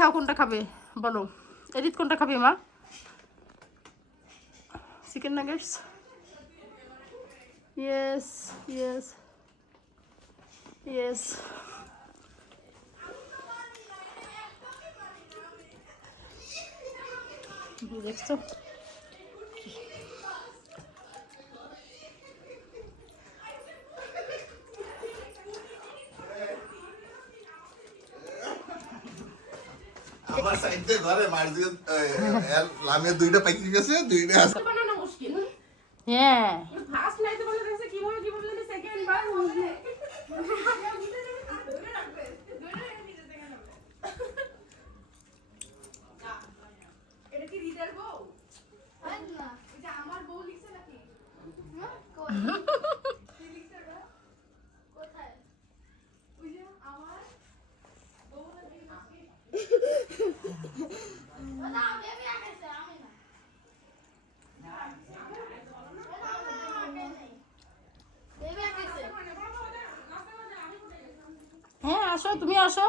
খাও, কোনটা খাবে বলো? এডিট কোনটা খাবে মা? Chicken nuggets? Yes yes yes. দেখছো আমার সাইডে ঘরে মার্জিন লামে দুইটা পাইকি গেছে, দুইটা আছে। বানানো মুশকিল। হ্যাঁ ফার্স্ট নাইতে বলে দেখছে কিভাবে জানি সেকেন্ড বার বলছে। এটা কি রিডার বউ? না, এটা আমার বউ লিখছে নাকি? হ্যাঁ, কোথায়? কি লিখছে ওটা? কোথায়? ওই যে আমার বউ নাকি নাকি? না, আমি আকেছে, আমি না। হ্যাঁ আসো, তুমি আসো।